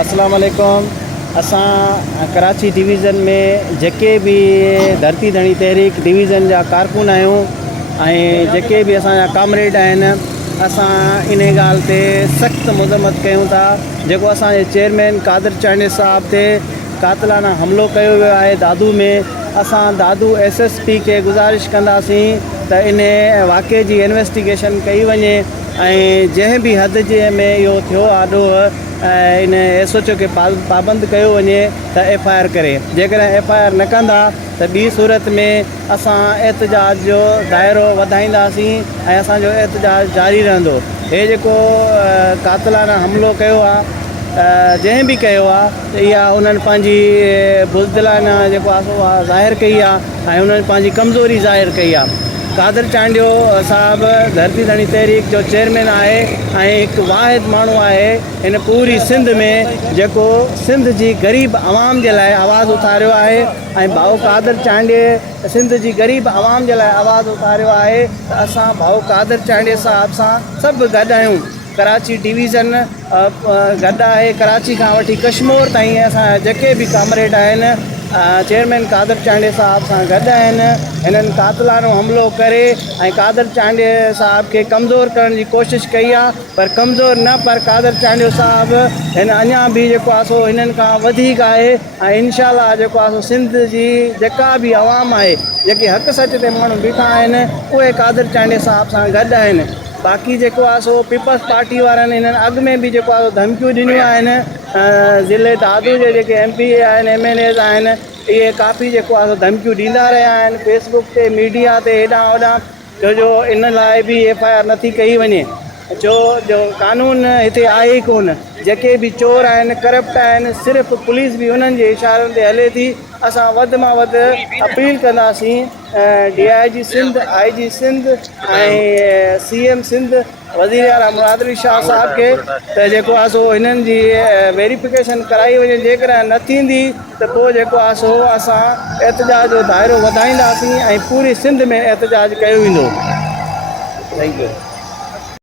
अस्सलाम वालेकुम। असां कराची डिवीज़न में जेके भी धरती धणी तहरीक डिवीज़न जा कारकुन आहियूं ऐं जेके भी असांजा कामरेड आहिनि, असां इन ॻाल्हि ते सख़्तु मज़म्मत कयूं था जेको असांजे चेयरमैन कादिर चांडे साहब ते कातिलाना हमिलो कयो वियो आहे दादू में। असां दादू SSP के गुज़ारिश कंदासीं त इन वाक़े जी इन्वेस्टिगेशन कई वञे ऐं जंहिं भी हद जे में इहो थियो आॾो इन SHO के पाबंद कयो वञे त FIR करे। जेकॾहिं FIR न कंदा त ॿी सूरत में असां एहतजाज जो दायरो वधाईंदासीं ऐं असांजो एहतजाज जारी रहंदो। हे जेको कातिलाना हमिलो कयो आहे जंहिं भी कयो आहे त इहा उन्हनि पंहिंजी बुज़दिलाना जेको आहे सो ज़ाहिर कई आहे ऐं उन्हनि पंहिंजी कमज़ोरी ज़ाहिर कई आहे। कादिर चांडियो साहब धरती धणी तहरीक जो चेयरमैन आहे ऐं हिकु वाहिद माण्हू आहे इन पूरी सिंध में जेको सिंध जी ग़रीब आवाम जे लाइ आवाज़ु उथारियो आहे ऐं भाऊ कादिर चांडे सिंध जी ग़रीब आवाम जे लाइ आवाज़ु उथारियो आहे त असां भाऊ कादिर चांडे साहब सां सभु गॾु आहियूं। कराची डिवीज़न गॾु आहे, कराची खां वठी कश्मीर ताईं असां जेके भी कामरेड आहिनि चेयरमैन कादिर चांडे साहब सां गॾु आहिनि। हिननि कातिलानो हमिलो करे ऐं कादिर चांडे साहब खे कमज़ोर करण जी कोशिशि कई आहे, पर कमज़ोर न, पर कादिर चांडे साहब हिन अञा भी जेको आहे सो हिननि खां वधीक आहे ऐं इंशाअल्लाह जेको आहे सो सिंध जी जेका भी आवाम आहे, जेके हक़ सच ते माण्हू बीठा आहिनि, उहे कादिर चांडे साहब सां गॾु आहिनि। बाक़ी जेको आहे सो पीपल्स पार्टी वारनि हिननि अॻु में भी जेको आहे धमकियूं ॾिनियूं आहिनि। ज़िले दादू जे जेके MP आहिनि, MNAs आहिनि, इहे काफ़ी जेको आहे धमकियूं ॾींदा रहिया आहिनि फेसबुक ते, मीडिया ते, हेॾां होॾां, जो इन लाइ भी FIR नथी कई वञे। जो कानून हिते आहे ई कोन। जेके भी चोर आहिनि, करप्ट आहिनि, सिर्फ़ु पुलिस भी उन्हनि जे इशारनि ते हले थी। असां वधि मां वधि अपील कंदासीं DIG सिंध, IG सिंध ऐं CM सिंध वज़ीर आला मुराद अली शाह साहब के त जेको आहे सो हिननि जी वेरिफिकेशन कराई वञे। जेकॾहिं न थींदी त पोइ जेको आहे सो असां एहतजाज जो दाइरो वधाईंदासीं ऐं पूरी सिंध में एहतजाज कयो वेंदो। Thank you.